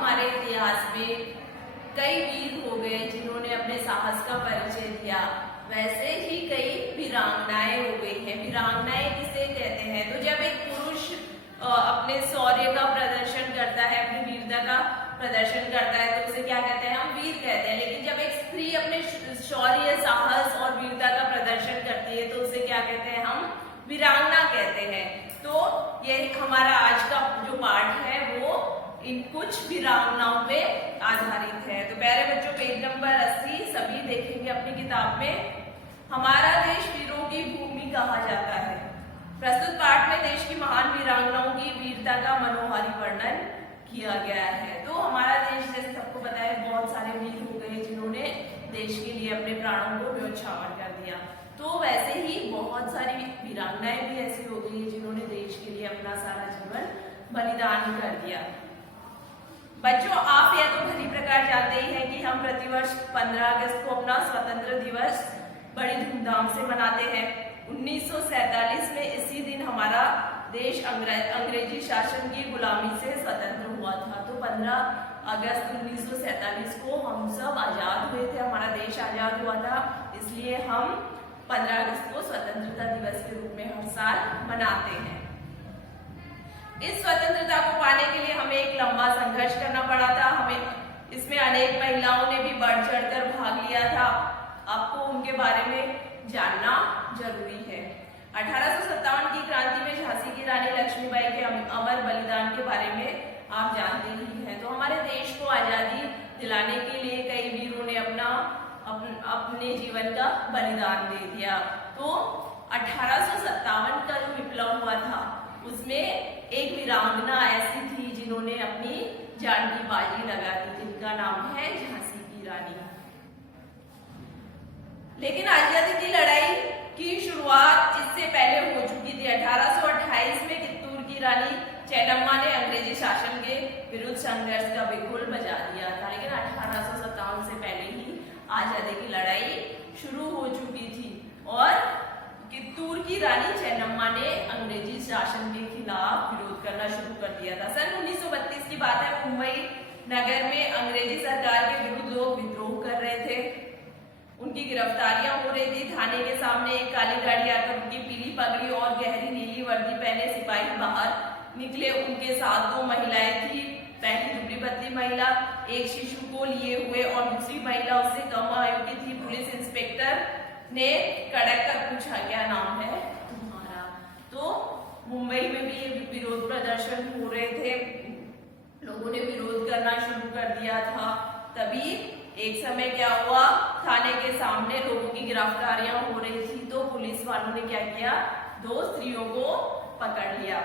हमारे इतिहास में कई वीर हो गए जिन्होंने अपने साहस का परिचय दिया, वैसे ही कई वीरांगनाएं हो गई हैं। वीरांगनाएं किसे कहते हैं? तो जब एक पुरुष अपने शौर्य का प्रदर्शन करता है, अपनी वीरता का प्रदर्शन करता है, तो उसे क्या कहते हैं? हम वीर कहते हैं। लेकिन जब एक स्त्री अपने शौर्य, साहस और वीरता का प्रदर्शन करती है तो उसे क्या कहते हैं? हम वीरांगना कहते हैं। तो ये हमारा आज का जो पाठ है वो इन कुछ वीरांगनाओं पे आधारित है। तो प्यारे बच्चों, पेज नंबर 80 सभी देखेंगे अपनी किताब में। हमारा देश वीरों की भूमि कहा जाता है। प्रस्तुत पाठ में देश की महान वीरांगनाओं की वीरता का मनोहारी वर्णन किया गया है। तो हमारा देश, जैसे सबको पता है, बहुत सारे वीर हो गए जिन्होंने देश के लिए अपने प्राणों को न्योछावर कर दिया। तो वैसे ही बहुत सारी वीरांगनाएं भी ऐसी हो गई जिन्होंने देश के लिए अपना सारा जीवन बलिदान कर दिया। बच्चों, आप यह तो भली प्रकार जानते ही हैं कि हम प्रतिवर्ष 15 अगस्त को अपना स्वतंत्र दिवस बड़ी धूमधाम से मनाते हैं। 1947 में इसी दिन हमारा देश अंग्रेजी शासन की गुलामी से स्वतंत्र हुआ था। तो 15 अगस्त 1947 को हम सब आजाद हुए थे, हमारा देश आजाद हुआ था। इसलिए हम 15 अगस्त को स्वतंत्रता दिवस के रूप में हर साल मनाते हैं। इस स्वतंत्रता को पाने के लिए हमें एक लंबा संघर्ष करना पड़ा था। हमें इसमें अनेक महिलाओं ने भी बढ़ चढ़कर भाग लिया था। आपको उनके बारे में जानना जरूरी है। 1857 की क्रांति में झांसी की रानी लक्ष्मीबाई के अमर बलिदान के बारे में आप जानते ही हैं। तो हमारे देश को आजादी दिलाने के लिए कई वीरों ने अपने जीवन का बलिदान दे दिया। तो 1857 का जो विप्लव हुआ था उसमें एक वीरांगना ऐसी थी जिन्होंने अपनी जान की बाजी लगा दी, जिनका नाम है झांसी की रानी। लेकिन आजादी की लड़ाई की शुरुआत इससे पहले हो चुकी थी। 1828 में कित्तूर की रानी चेन्नम्मा ने अंग्रेजी शासन के विरुद्ध संघर्ष का बिगुल बजा दिया था। लेकिन 1857 से पहले ही आजादी की लड़ाई शुरू हो चुकी थी और कित्तूर की रानी चेन्नम्मा ने अंग्रेजी शासन के खिलाफ विरोध करना शुरू कर दिया था। सन 1932 की बात है। मुंबई नगर में अंग्रेजी सरकार के विरुद्ध लोग विद्रोह कर रहे थे। उनकी गिरफ्तारियां हो रही थी। थाने के सामने एक काली गाड़ी आकर उनकी पीली पगड़ी और गहरी नीली वर्दी पहने सिपाही बाहर निकले। उनके साथ 2 महिलाएं थी। पहली दुबली पतली महिला एक शिशु को लिए हुए और दूसरी महिला उससे कम आयु की थी। पुलिस इंस्पेक्टर ने कड़क कर पूछा, क्या नाम है तुम्हारा? तो मुंबई में भी ये विरोध प्रदर्शन हो रहे थे, लोगों ने विरोध करना शुरू कर दिया था। तभी एक समय क्या हुआ, थाने के सामने लोगों की गिरफ्तारियां हो रही थी। तो पुलिस वालों ने क्या किया, 2 स्त्रियों को पकड़ लिया।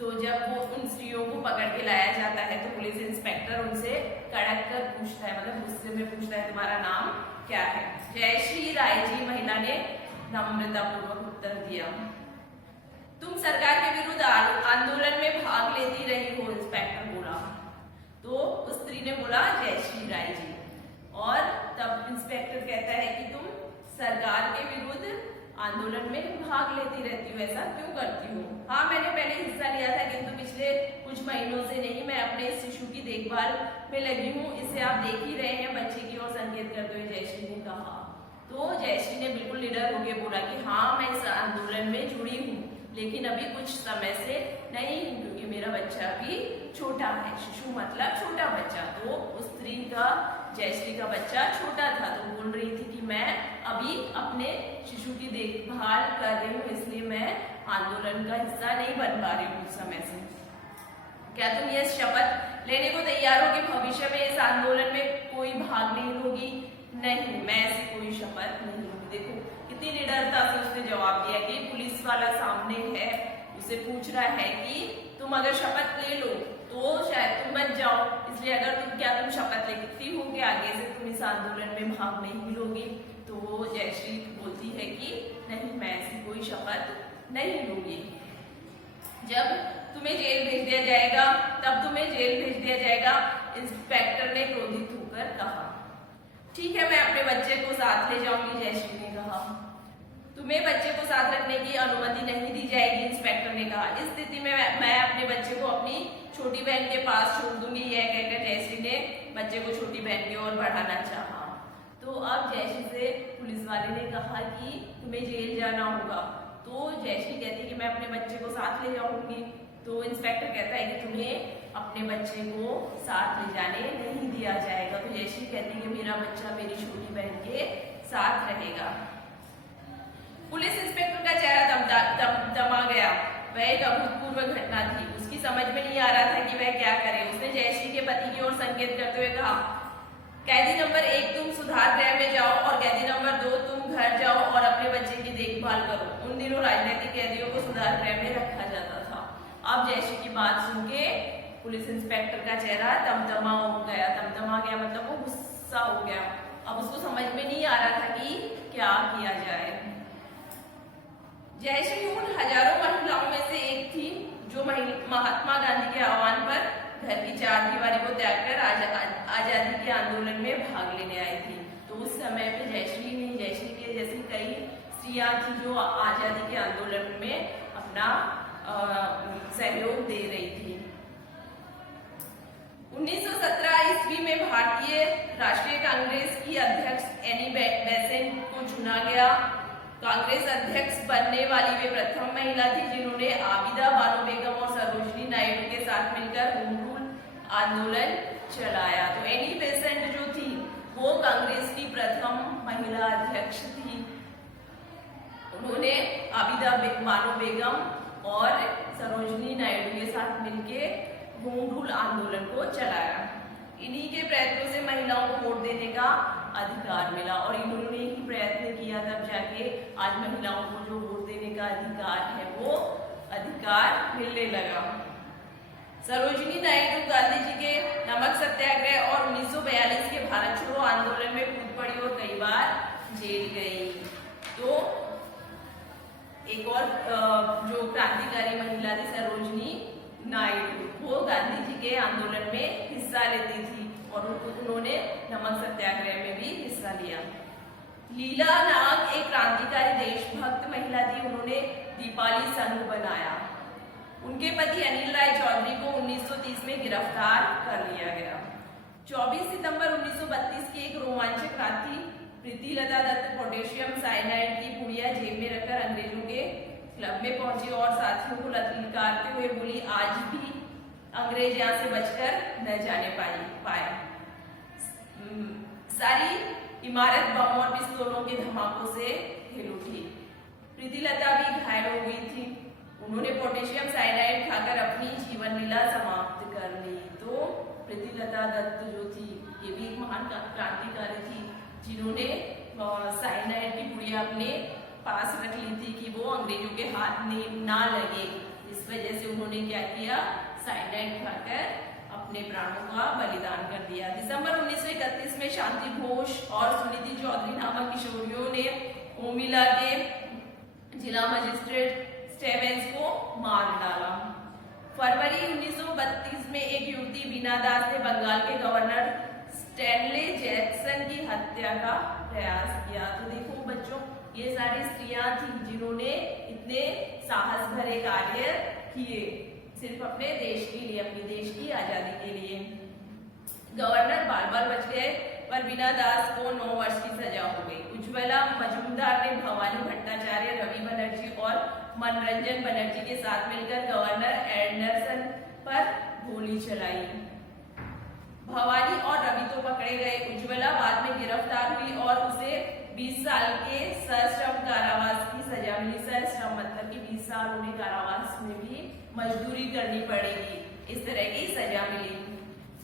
तो जब वो उन स्त्रियों को पकड़ के लाया जाता है तो पुलिस इंस्पेक्टर उनसे कड़क कर पूछता है, मतलब गुस्से में पूछता है, तुम्हारा नाम क्या है? जयश्री राय जी महिला ने नम्रतापूर्वक उत्तर दिया। तुम सरकार के विरुद्ध आंदोलन में भाग लेती रही हो, इंस्पेक्टर बोला। तो उस स्त्री ने बोला, जयश्री राय जी। और तब इंस्पेक्टर कहता है कि तुम सरकार के विरुद्ध आंदोलन में भाग लेती रहती हो, ऐसा क्यों करती हो? हाँ, मैंने पहले हिस्सा लिया था, किंतु पिछले कुछ महीनों से नहीं। मैं अपने शिशु की देखभाल में लगी हूँ, इसे आप देख ही रहे हैं, बच्चे की ओर संकेत करते हुए जयश्री ने कहा। तो जयश्री ने बिल्कुल निडर होकर बोला कि हाँ, मैं इस आंदोलन में जुड़ी हूँ, लेकिन अभी कुछ समय से नहीं हूँ, क्योंकि मेरा बच्चा अभी छोटा है। शिशु मतलब छोटा बच्चा। तो उस स्त्री का, जयश्री का बच्चा छोटा था। तो बोल रही थी कि मैं अभी अपने शिशु की देखभाल कर रही हूँ, इसलिए मैं आंदोलन का हिस्सा नहीं बन पा रही हूँ उस समय से। क्या तुम ये शपथ लेने को तैयार हो कि भविष्य में इस आंदोलन में कोई भाग नहीं लोगी? नहीं, मैं ऐसी कोई शपथ नहीं लूंगी। देखो कितनी निडरता से उसने जवाब दिया कि पुलिस वाला सामने है, उसे पूछ रहा है कि तुम अगर शपथ ले लो तो शायद तुम बच जाओ, इसलिए अगर तुम शपथ लेती हो कि आगे से तुम इस आंदोलन में भाग नहीं लोगी? तो जयश्री बोलती है कि नहीं, मैं ऐसी कोई शपथ नहीं लूंगी। जब तुम्हें जेल भेज दिया जाएगा तब तुम्हें जेल भेज दिया जाएगा, इंस्पेक्टर ने क्रोधित होकर कहा। ठीक है, मैं अपने बच्चे को साथ ले जाऊंगी, जयश्री ने कहा। तुम्हें बच्चे को साथ रखने की अनुमति नहीं दी जाएगी, इंस्पेक्टर ने कहा, इस स्थिति में मैं अपने बच्चे को अपनी छोटी बहन के पास छोड़ दूंगी। यह कहकर जयश्री ने बच्चे को छोटी बहन की ओर बढ़ाना चाहा। तो अब जयश्री से पुलिस वाले ने कहा कि तुम्हें जेल जाना होगा। तो जयश्री कहती है कि मैं अपने बच्चे को साथ ले जाऊंगी। तो इंस्पेक्टर कहता है कि तुम्हें अपने बच्चे को साथ ले जाने नहीं दिया जाएगा। तो जयश्री कहती है कि मेरा बच्चा मेरी छोटी बहन के साथ रहेगा। पुलिस इंस्पेक्टर का चेहरा दमा गया। वह एक अभूतपूर्व घटना थी। उसकी समझ में नहीं आ रहा था कि वह क्या करे। उसने जयश्री के पति की ओर संकेत करते हुए कहा, कैदी नंबर 1 तुम सुधार गृह में जाओ और कैदी नंबर 2 तुम घर जाओ और अपने बच्चे की देखभाल करो। उन दिनों राजनीतिक कैदियों को सुधार गृह में रखा जाता था। अब जयश्री की बात सुन के पुलिस इंस्पेक्टर का चेहरा तमतमा गया, मतलब वो गुस्सा हो गया। अब उसको समझ में नहीं आ रहा था कि क्या किया जाए। जयश्री उन हजारों महिलाओं में से एक थी जो महात्मा गांधी के आह्वान पर घर की चारदीवारी को त्याग कर आजादी के आंदोलन में भाग लेने आई थी। तो उस समय पे जयश्री नहीं, जयश्री के जैसी कई स्त्रियां थी जो आजादी के आंदोलन में अपना सहयोग दे रही थी। 1917 ईस्वी में भारतीय राष्ट्रीय कांग्रेस की अध्यक्ष एनी बेसेंट को चुना गया। कांग्रेस अध्यक्ष बनने वाली वे प्रथम महिला थी जिन्होंने आबिदा बानो बेगम और सरोजनी नायडू के साथ मिलकर होम रूल आंदोलन चलाया। तो एनी बेसेंट जो थी वो कांग्रेस की प्रथम महिला अध्यक्ष थी। उन्होंने आबिदा बानो बेगम और सरोजनी नायडू के साथ मिलकर होम रूल आंदोलन को चलाया। इन्हीं के प्रयत्नों से महिलाओं को वोट देने का अधिकार मिला और इन्होंने ही प्रयत्न किया तब जाके आज महिलाओं को जो वोट देने का अधिकार है वो अधिकार मिलने लगा। सरोजनी नायडू गांधी जी के नमक सत्याग्रह और 1942 के भारत छोड़ो आंदोलन में कूद पड़ी और कई बार जेल गई। तो एक और जो क्रांतिकारी महिला थी सरोजनी नायडू, वो गांधी जी के आंदोलन में हिस्सा लेती थी और उन्होंने नमक सत्याग्रह में भी हिस्सा लिया। लीला नाग एक क्रांतिकारी देशभक्त महिला थी। उन्होंने दीपाली संघ बनाया। उनके पति अनिल राय चौधरी को 1930 में गिरफ्तार कर लिया गया। 24 सितंबर 1932 की एक रोमांचक रात थी। प्रीतिलता दत्त पोटेशियम साइनाइड की पुड़िया जेब में रखकर अंग्रेजों के क्लब में पहुंची और साथियों को ललकारते हुए बोली, आज भी अंग्रेज यहाँ से बचकर न जाने पाए। सारी इमारत बम और पिस्तौलों के धमाकों से हिल उठी। प्रीतिलता भी घायल हो गई थी। उन्होंने पोटेशियम साइनाइड खाकर अपनी जीवन लीला समाप्त कर ली। तो प्रीतिलता दत्त जो थी ये भी एक महान क्रांतिकारी थी जिन्होंने साइनाइड की पुड़िया अपने पास रख ली थी कि वो अंग्रेजों के हाथ में ना लगे। इस वजह से उन्होंने क्या किया, साइनाइड खाकर अपने प्राणों का बलिदान कर दिया। दिसंबर 1931 में शांति घोष और सुनीति चौधरी नामक किशोरियों ने ओमिला के जिला मजिस्ट्रेट स्टेवेंस को मार डाला। फरवरी 1932 में एक युवती बीना दास ने बंगाल के गवर्नर स्टैनले जैक्सन की हत्या का प्रयास किया। तो देखो बच्चों, ये सारी स्त्रियां थी जिन्होंने इतने साहस भरे कार्य किए सिर्फ अपने देश के लिए, अपने देश की आजादी के लिए। गवर्नर बाल बच गए पर बीना दास को 9 वर्ष की सजा हो गई। उज्ज्वला मजूमदार ने भवानी भट्टाचार्य, रवि बनर्जी और मनोरंजन बनर्जी के साथ मिलकर गवर्नर एंडरसन पर गोली चलाई। भवानी और रवि तो पकड़े गए। उज्ज्वला बाद में गिरफ्तार हुई और उसे 20 साल के सश्रम कारावास की सजा मिली। सश्रम मतलब कि 20 साल उन्हें कारावास में भी मजदूरी करनी पड़ेगी, इस तरह की सजा मिली।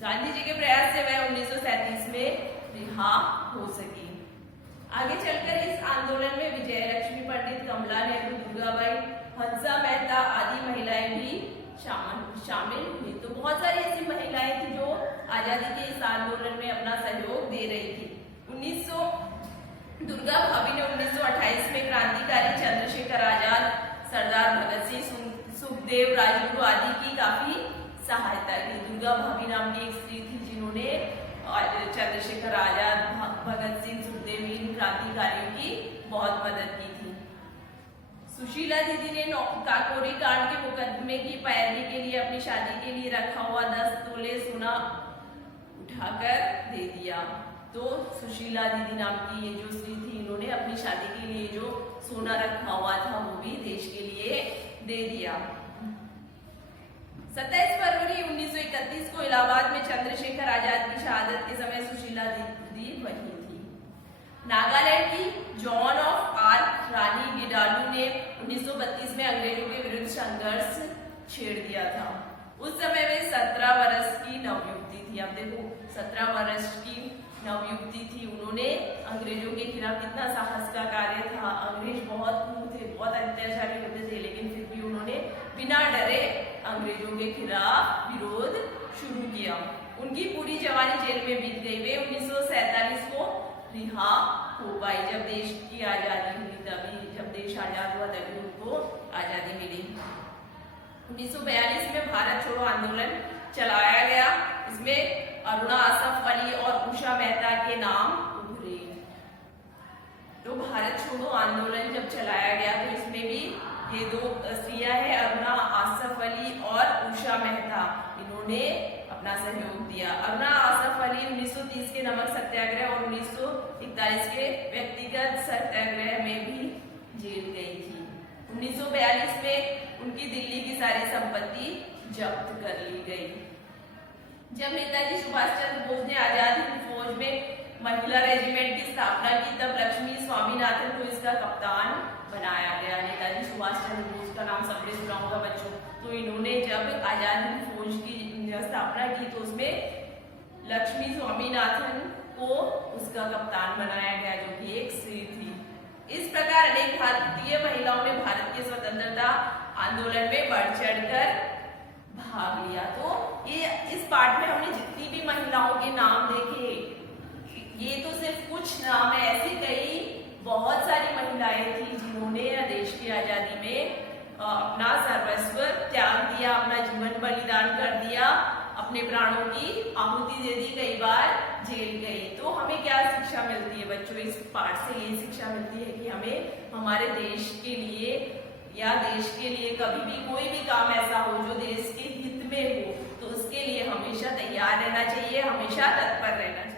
गांधी जी के प्रयास से वह 1937 में रिहा हो सकी। आगे चलकर इस आंदोलन में विजयलक्ष्मी पंडित, कमला नेहरू, दुर्गाबाई, हंसा मेहता आदि महिलाएं भी शामिल हुई। तो बहुत सारी ऐसी महिलाएं थी जो आजादी के इस आंदोलन में अपना सहयोग दे रही थी। दुर्गा भाभी ने 1928 में क्रांतिकारी चंद्रशेखर आजाद, सरदार भगत सिंह, सुखदेव, राजगुरु आदि की काफी सहायता की। दुर्गा भाभी नाम की एक स्त्री थी जिन्होंने चंद्रशेखर आजाद, भगत सिंह, सुखदेव इन क्रांतिकारियों की बहुत मदद की थी। सुशीला दीदी ने काकोरी कांड के मुकदमे की पैरवी के लिए अपनी शादी के लिए रखा हुआ 10 तोले सोना उठाकर दे दिया। तो सुशीला दीदी नाम की ये जो स्त्री थी, इन्होंने अपनी शादी के लिए जो सोना रखा हुआ था वो भी देश के लिए दे दिया। 27 फरवरी 1931 को इलाहाबाद में चंद्रशेखर आजाद की शहादत के समय सुशीला दीदी वही थी। नागालैंड की जॉन ऑफ आर्क रानी गिडालू ने 1932 में अंग्रेजों के विरुद्ध संघर्ष छेड़ दिया था। उस समय वे 17 वर्ष की नवयुवती थी। अब देखो 17 वर्ष की नवयुवती थी, उन्होंने अंग्रेजों के खिलाफ कितना साहस का कार्य था। अंग्रेज बहुत क्रूर थे, बहुत अत्याचारी होते थे, लेकिन फिर भी उन्होंने बिना डरे अंग्रेजों के खिलाफ विरोध शुरू किया। उनकी पूरी जवानी जेल में बीत गई। वे 1947 को रिहा हो पाई। जब देश की आजादी हुई, तभी जब देश आजाद हुआ तभी उनको आजादी मिली। 1942 में भारत छोड़ो आंदोलन चलाया गया। इसमें अरुणा आसफ अली और उषा मेहता के नाम उभरे। तो भारत छोड़ो आंदोलन जब चलाया गया तो इसमें भी ये दो स्त्रियां हैं, अरुणा आसफ अली और उषा मेहता, इन्होंने अपना सहयोग दिया। अरुणा आसफ अली 1930 के नमक सत्याग्रह और 1941 के व्यक्तिगत सत्याग्रह में भी जेल गई थी। 1942 में उनकी दिल्ली की सारी संपत्ति जब्त कर ली गई। जब नेताजी सुभाष चंद्र बोस ने आजाद हिंद फौज में महिला रेजिमेंट की स्थापना की, तब लक्ष्मी स्वामीनाथन को इसका कप्तान बनाया गया। नेताजी सुभाष चंद्र बोस का नाम सबने सुना होगा बच्चों। तो इन्होंने जब आजाद हिंद फौज की स्थापना की तो उसमें लक्ष्मी स्वामीनाथन को उसका कप्तान बनाया गया, जो कि एक स्त्री थी। इस प्रकार अनेक भारतीय महिलाओं ने भारत के स्वतंत्रता आंदोलन में बढ़ चढ़कर भाग लिया। तो ये इस पार्ट में हमने जितनी भी महिलाओं के नाम देखे, ये तो सिर्फ कुछ नाम है, ऐसी कई बहुत सारी महिलाएं थी जिन्होंने देश की आजादी में अपना सर्वस्व त्याग दिया, अपना जीवन बलिदान कर दिया, अपने प्राणों की आहुति दे दी, कई बार जेल गई। तो हमें क्या शिक्षा मिलती है बच्चों इस पाठ से? ये शिक्षा मिलती है कि हमें हमारे देश के लिए या देश के लिए कभी भी कोई भी काम ऐसा हो जो देश के हित में हो, तो उसके लिए हमेशा तैयार रहना चाहिए, हमेशा तत्पर रहना चाहिए।